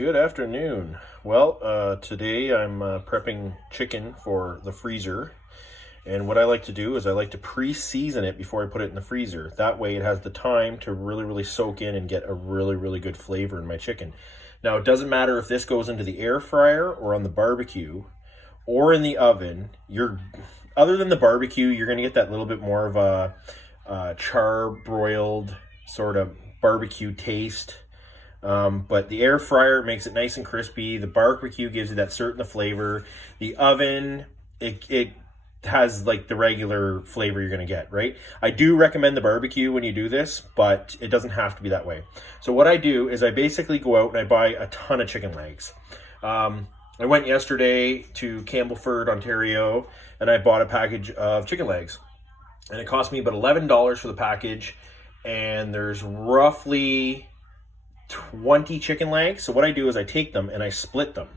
Good afternoon. Well, today I'm prepping chicken for the freezer. And what I like to do is I like to pre-season it before I put it in the freezer. That way it has the time to really soak in and get a really good flavor in my chicken. Now, it doesn't matter if this goes into the air fryer or on the barbecue or in the oven. Other than the barbecue, you're going to get that little bit more of a char-broiled sort of barbecue taste. But the air fryer makes it nice and crispy. The barbecue gives you that certain flavor. The oven, it has like the regular flavor you're going to get, right? I do recommend the barbecue when you do this, but it doesn't have to be that way. So what I do is I basically go out and I buy a ton of chicken legs. I went yesterday to Campbellford, Ontario, and I bought a package of chicken legs. And it cost me about $11 for the package. And there's roughly 20 chicken legs. So what I do is I take them and I split them.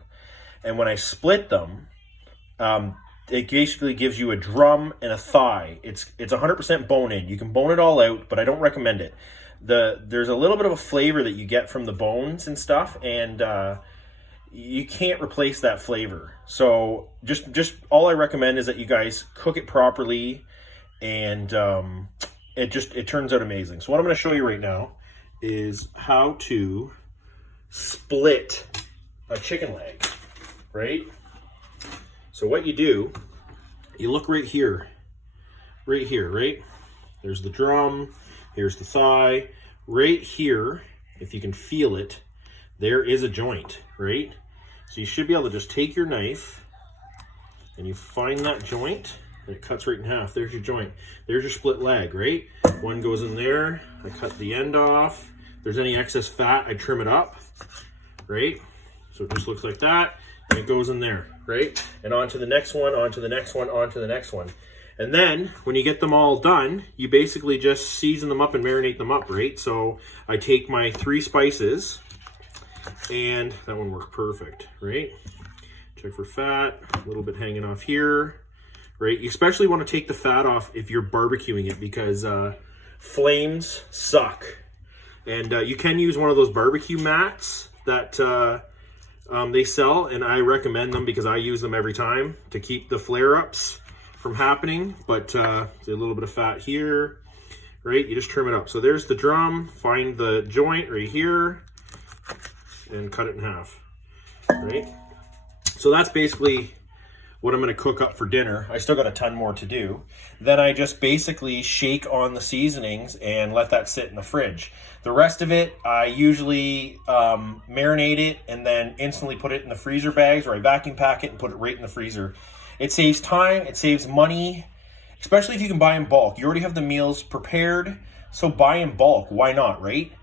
And when I split them, it basically gives you a drum and a thigh. It's 100% bone-in. You can bone it all out, but I don't recommend it. There's a little bit of a flavor that you get from the bones and stuff, and you can't replace that flavor. So just all I recommend is that you guys cook it properly, and it turns out amazing. So what I'm going to show you right now is how to split a chicken leg, right? So what you do, you look right here, right? There's the drum, here's the thigh. Right here, if you can feel it, there is a joint, right? So you should be able to just take your knife and you find that joint and it cuts right in half. There's your joint. There's your split leg, right? One goes in there, I cut the end off. If there's any excess fat, I trim it up, right? So it just looks like that, and it goes in there, right? And on to the next one, on to the next one, on to the next one. And then, when you get them all done, you basically just season them up and marinate them up, right? So I take my 3 spices, and that one worked perfect, right? Check for fat, a little bit hanging off here, right? You especially want to take the fat off if you're barbecuing it, because flames suck. And you can use one of those barbecue mats that they sell, and I recommend them because I use them every time to keep the flare-ups from happening. But there's a little bit of fat here, right? You just trim it up. So there's the drum, find the joint right here, and cut it in half, right? So that's basically what I'm going to cook up for dinner. I still got a ton more to do. Then I just basically shake on the seasonings and let that sit in the fridge. The rest of it, I usually marinate it and then instantly put it in the freezer bags, or I vacuum pack it and put it right in the freezer. It saves time, it saves money, especially if you can buy in bulk. You already have the meals prepared, so buy in bulk. Why not, right?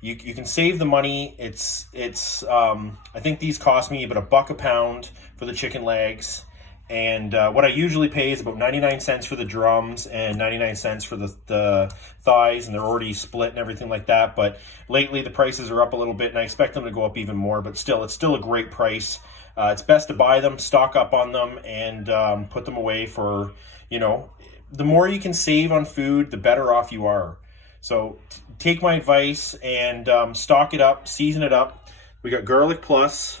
You can save the money. I think these cost me about $1 a pound for the chicken legs. And what I usually pay is about 99 cents for the drums and 99 cents for the thighs, and they're already split and everything like that. But lately the prices are up a little bit, and I expect them to go up even more, but still, it's still a great price. It's best to buy them, stock up on them, and put them away for, the more you can save on food, the better off you are. So take my advice and stock it up, season it up. We got garlic plus,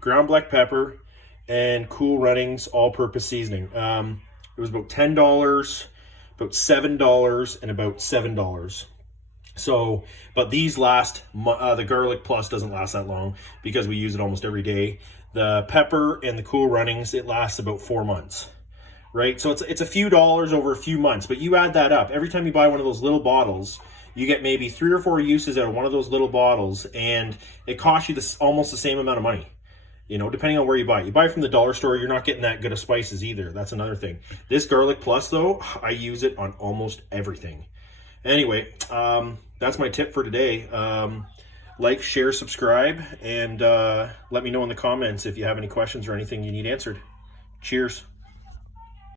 ground black pepper, and Cool Runnings all-purpose seasoning. It was about $10, about $7, and about $7. So, but these last, the Garlic Plus doesn't last that long because we use it almost every day. The pepper and the Cool Runnings, it lasts about 4 months, right? So it's a few dollars over a few months, but you add that up. Every time you buy one of those little bottles, you get maybe 3 or 4 uses out of one of those little bottles, and it costs you almost the same amount of money. Depending on where you buy it. You buy from the dollar store, you're not getting that good of spices either. That's another thing. This Garlic Plus, though, I use it on almost everything. Anyway, that's my tip for today. Like, share, subscribe, and let me know in the comments if you have any questions or anything you need answered. Cheers.